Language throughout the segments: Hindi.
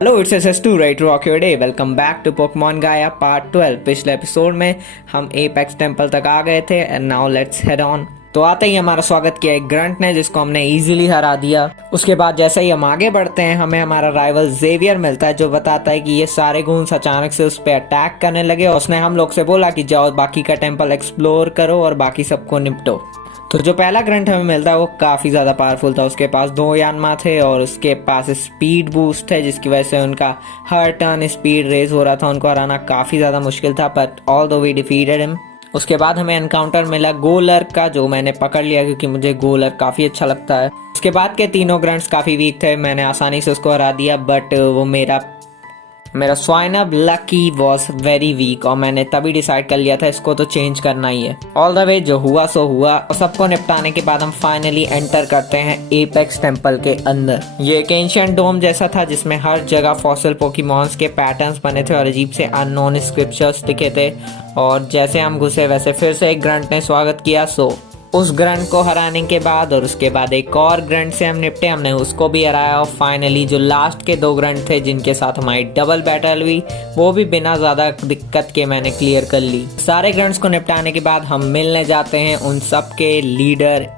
Hello it's SS2 right rock your day. Welcome back to Pokemon Gaia part 12। पिछले एपिसोड में हम एपेक्स टेम्पल तक आ गए थे and now let's head on. तो आते ही हमारा स्वागत किया एक ग्रंट ने, जिसको हमने इजीली हरा दिया। उसके बाद जैसे ही हम आगे बढ़ते हैं हमें हमारा राइवल जेवियर मिलता है, जो बताता है कि ये सारे गूंस अचानक से उस पर अटैक करने लगे और उसने हम लोग से बोला कि जाओ बाकी का टेम्पल एक्सप्लोर करो और बाकी सबको निपटो। तो जो पहला ग्रंट हमें मिलता है वो काफ़ी ज़्यादा पावरफुल था। उसके पास 2 यानमा थे और उसके पास स्पीड बूस्ट है, जिसकी वजह से उनका हर टर्न स्पीड रेज हो रहा था। उनको हराना काफ़ी ज़्यादा मुश्किल था, बट ऑल दो वी डिफीटेड हिम। उसके बाद हमें एनकाउंटर मिला गोलर का, जो मैंने पकड़ लिया क्योंकि मुझे गोलर काफ़ी अच्छा लगता है। उसके बाद के तीनों ग्रंट्स काफ़ी वीक थे, मैंने आसानी से उसको हरा दिया, बट वो मेरा स्वाइनब लकी वॉज वेरी वीक और मैंने तभी डिसाइड कर लिया था इसको तो चेंज करना ही है। ऑल द वे जो हुआ सो हुआ और सबको निपटाने के बाद हम फाइनली एंटर करते हैं एपेक्स टेम्पल के अंदर। ये एक एंशिएंट डोम जैसा था जिसमें हर जगह फॉसिल पोकेमॉन्स के पैटर्न्स बने थे और अजीब से अननोन स्क्रिप्चर्स लिखे थे। और जैसे हम घुसे वैसे फिर से एक ग्रंट ने स्वागत किया। उस ग्रंट को हराने के बाद और उसके बाद एक और ग्रंट से हम निपटे, हमने उसको भी हराया और फाइनली जो लास्ट के 2 ग्रंट थे जिनके साथ हमारी डबल बैटल हुई वो भी बिना ज़्यादा दिक्कत के मैंने क्लियर कर ली। सारे ग्रंट्स को निपटाने के बाद हम मिलने जाते हैं उन सब के लीडर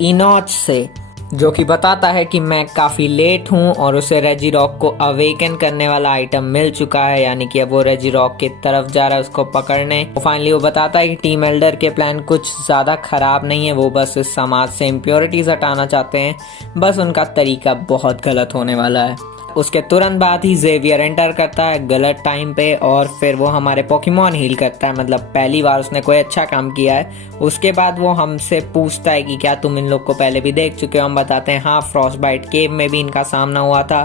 इनोच से, जो कि बताता है कि मैं काफ़ी लेट हूँ और उसे रेजिरॉक को अवेकन करने वाला आइटम मिल चुका है, यानी कि अब वो रेजिरॉक की तरफ जा रहा है उसको पकड़ने। फाइनली वो बताता है कि टीम एल्डर के प्लान कुछ ज़्यादा ख़राब नहीं है, वो बस इस समाज से इम्प्योरिटीज़ हटाना चाहते हैं, बस उनका तरीका बहुत गलत होने वाला है। उसके तुरंत बाद ही जेवियर एंटर करता है गलत टाइम पे और फिर वो हमारे पोकेमॉन हील करता है, मतलब पहली बार उसने कोई अच्छा काम किया है। उसके बाद वो हमसे पूछता है कि क्या तुम इन लोग को पहले भी देख चुके हो। हम बताते हैं हाँ, फ्रॉस्टबाइट केव में भी इनका सामना हुआ था।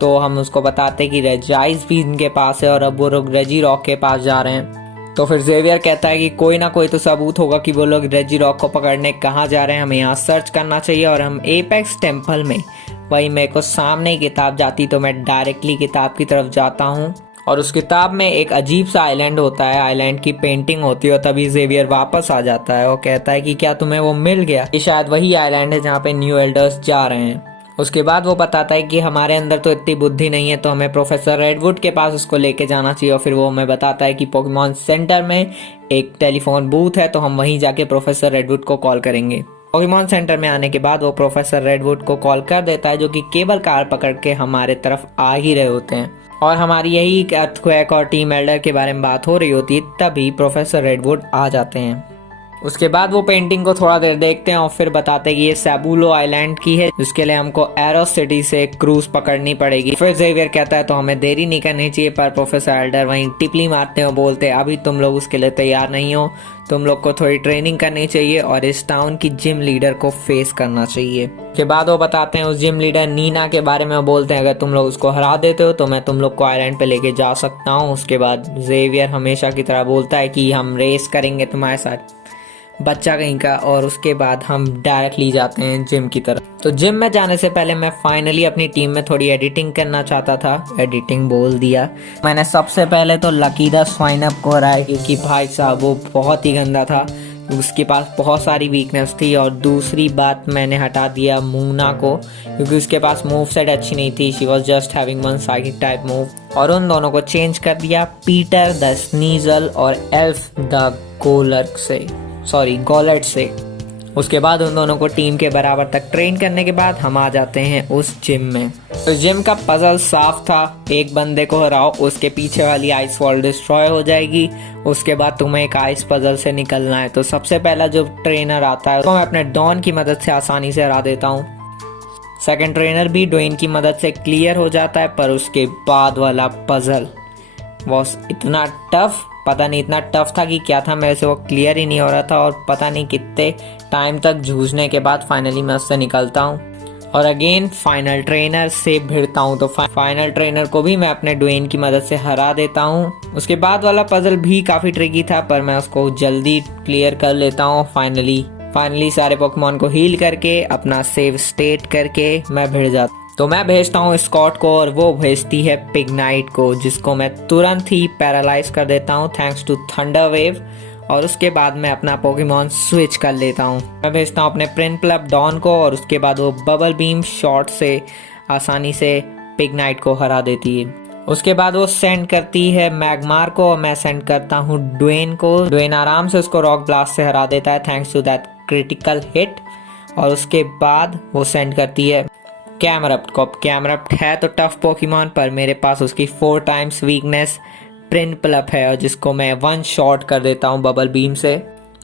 तो हम उसको बताते हैं कि रेजाइस भी इनके पास है और अब वो लोग रेजिरॉक के पास जा रहे हैं। तो फिर जेवियर कहता है कि कोई ना कोई तो सबूत होगा कि वो लोग रेजिरॉक को पकड़ने कहाँ जा रहे हैं, हमें यहाँ सर्च करना चाहिए। और हम एपेक्स टेम्पल में, वही मेरे को सामने ही किताब जाती तो मैं डायरेक्टली किताब की तरफ जाता हूँ और उस किताब में एक अजीब सा आइलैंड होता है, आइलैंड की पेंटिंग होती है और तभी जेवियर वापस आ जाता है और कहता है कि क्या तुम्हें वो मिल गया। ये शायद वही आइलैंड है जहाँ पे न्यू एल्डर्स जा रहे हैं। उसके बाद वो बताता है कि हमारे अंदर तो इतनी बुद्धि नहीं है, तो हमें प्रोफेसर रेडवुड के पास उसको लेके जाना चाहिए। और फिर वो हमें बताता है कि पोकेमॉन सेंटर में एक टेलीफोन बूथ है, तो हम वहीं जाके प्रोफेसर रेडवुड को कॉल करेंगे। पोकेमॉन सेंटर में आने के बाद वो प्रोफेसर रेडवुड को कॉल कर देता है, जो कि केबल कार पकड़ के हमारे तरफ आ ही रहे होते हैं और हमारी यही अर्थक्वेक और टीम एल्डर के बारे में बात हो रही होती है, तभी प्रोफेसर रेडवुड आ जाते हैं। उसके बाद वो पेंटिंग को थोड़ा देर देखते हैं और फिर बताते हैं कि ये सैबुलो आइलैंड की है, जिसके लिए हमको एरो सिटी से क्रूज पकड़नी पड़ेगी। फिर जेवियर कहता है तो हमें देरी नहीं करनी चाहिए, पर प्रोफेसर एल्डर वहीं टिपली मारते हैं और बोलते हैं अभी तुम लोग उसके लिए तैयार नहीं हो, तुम लोग को थोड़ी ट्रेनिंग करनी चाहिए और इस टाउन की जिम लीडर को फेस करना चाहिए। के बाद वो बताते हैं उस जिम लीडर नीना के बारे में, वो बोलते हैं अगर तुम लोग उसको हरा देते हो तो मैं तुम लोग को आइलैंड पे लेके जा सकता हूँ। उसके बाद जेवियर हमेशा की तरह बोलता है कि हम रेस करेंगे तुम्हारे साथ, बच्चा कहीं का। और उसके बाद हम डायरेक्टली जाते हैं जिम की तरफ। तो जिम में जाने से पहले मैं फाइनली अपनी टीम में थोड़ी एडिटिंग करना चाहता था, एडिटिंग बोल दिया। मैंने सबसे पहले तो लकी द स्वाइनअप को हराया, क्योंकि भाई साहब वो बहुत ही गंदा था, उसके पास बहुत सारी वीकनेस थी। और दूसरी बात, मैंने हटा दिया मूना को, क्योंकि उसके पास मूव सेट अच्छी नहीं थी, she was just having one psychic type move. और उन दोनों को चेंज कर दिया पीटर द स्नीजल और एल्फ द गॉलर्ट से। उसके बाद उन दोनों को टीम के बराबर तक ट्रेन करने के बाद हम आ जाते हैं उस जिम में। तो जिम का पजल साफ था, एक बंदे को हराओ, उसके पीछे वाली आइस वॉल डिस्ट्रॉय हो जाएगी, उसके बाद तुम्हें एक आइस पजल से निकलना है। तो सबसे पहला जो ट्रेनर आता है तो मैं अपने डॉन की मदद से आसानी से हरा देता हूँ। सेकंड ट्रेनर भी ड्वेन की मदद से क्लियर हो जाता है, पर उसके बाद वाला पजल वॉज इतना टफ, पता नहीं इतना टफ था कि क्या था, मेरे से वो क्लियर ही नहीं हो रहा था। और पता नहीं कितने टाइम तक जूझने के बाद फाइनली मैं उससे निकलता हूँ और अगेन फाइनल ट्रेनर से भिड़ता हूँ। तो फाइनल ट्रेनर को भी मैं अपने ड्वेन की मदद से हरा देता हूँ। उसके बाद वाला पजल भी काफ़ी ट्रिकी था, पर मैं उसको जल्दी क्लियर कर लेता हूँ। फाइनली सारे पोकेमॉन को हील करके अपना सेव स्टेट करके मैं भिड़ जाता। तो मैं भेजता हूँ स्कॉट को और वो भेजती है पिग्नाइट को, जिसको मैं तुरंत ही पैरालाइज कर देता हूँ थैंक्स टू थंडर वेव। और उसके बाद मैं अपना पोकेमॉन स्विच कर लेता हूँ। मैं भेजता हूँ अपने प्रिंपलप डॉन को और उसके बाद वो बबल बीम शॉट से आसानी से पिगनाइट को हरा देती है। उसके बाद वो सेंड करती है मैगमार को और मैं सेंड करता हूँ ड्वेन को। ड्वेन आराम से उसको रॉक ब्लास्ट से हरा देता है thanks to that critical hit. और उसके बाद वो सेंड करती है कैमरप्ट को। अब कैमरप्ट है तो टफ पोकेमॉन, पर मेरे पास उसकी 4 टाइम्स वीकनेस प्रिनपलप है और जिसको मैं 1 शॉट कर देता हूँ बबल बीम से।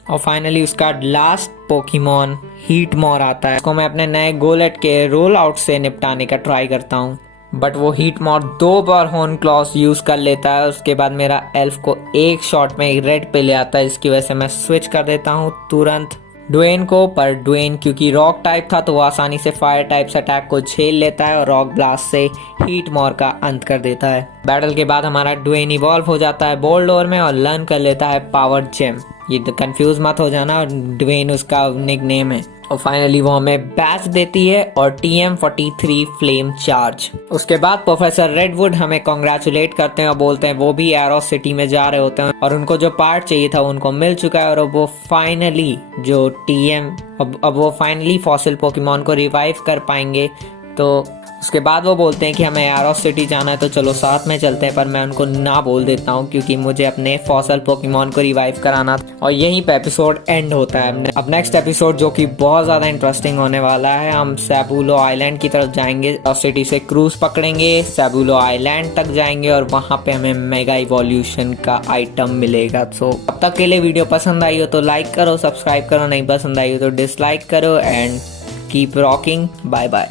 और फाइनली उसका लास्ट पोकेमॉन हीटमॉर आता है, उसको मैं अपने नए गोलेट के रोल आउट से निपटाने का ट्राई करता हूँ, बट वो हीटमॉर 2 बार हॉर्न क्लॉस यूज कर लेता है। उसके बाद मेरा एल्फ को एक शॉट में रेड पे ले आता है, जिसकी वजह से मैं स्विच कर देता हूँ तुरंत ड्वेन को। पर ड्वेन क्योंकि रॉक टाइप था तो वो आसानी से फायर टाइप्स अटैक को झेल लेता है और रॉक ब्लास्ट से हीटमॉर का अंत कर देता है। बैटल के बाद हमारा ड्वेन इवॉल्व हो जाता है बोल्डोर में और लर्न कर लेता है पावर जेम। ये कंफ्यूज मत हो जाना, और ड्वेन उसका निक नेम है। और फाइनली वो हमें बैच देती है और TM43 फ्लेम चार्ज। उसके बाद प्रोफेसर रेडवुड हमें कॉन्ग्रेचुलेट करते हैं और बोलते हैं वो भी एरो सिटी में जा रहे होते हैं और उनको जो पार्ट चाहिए था उनको मिल चुका है और वो फाइनली जो अब वो फाइनली फॉसिल पोकेमॉन को रिवाइव कर पाएंगे। तो उसके बाद वो बोलते हैं कि हमें एरो सिटी जाना है तो चलो साथ में चलते हैं, पर मैं उनको ना बोल देता हूँ क्योंकि मुझे अपने फॉसिल पोकेमॉन को रिवाइव कराना था। और यहीं पे एपिसोड एंड होता है। अब नेक्स्ट एपिसोड जो कि बहुत ज़्यादा इंटरेस्टिंग होने वाला है, हम सैबुलो आइलैंड की तरफ जाएंगे और सिटी से क्रूज पकड़ेंगे, सैबुलो आइलैंड तक जाएंगे और वहाँ पे हमें मेगा इवोल्यूशन का आइटम मिलेगा। तो अब तक के लिए वीडियो पसंद आई हो तो लाइक करो, सब्सक्राइब करो, नहीं पसंद आई हो तो डिसलाइक करो and keep rocking. Bye bye.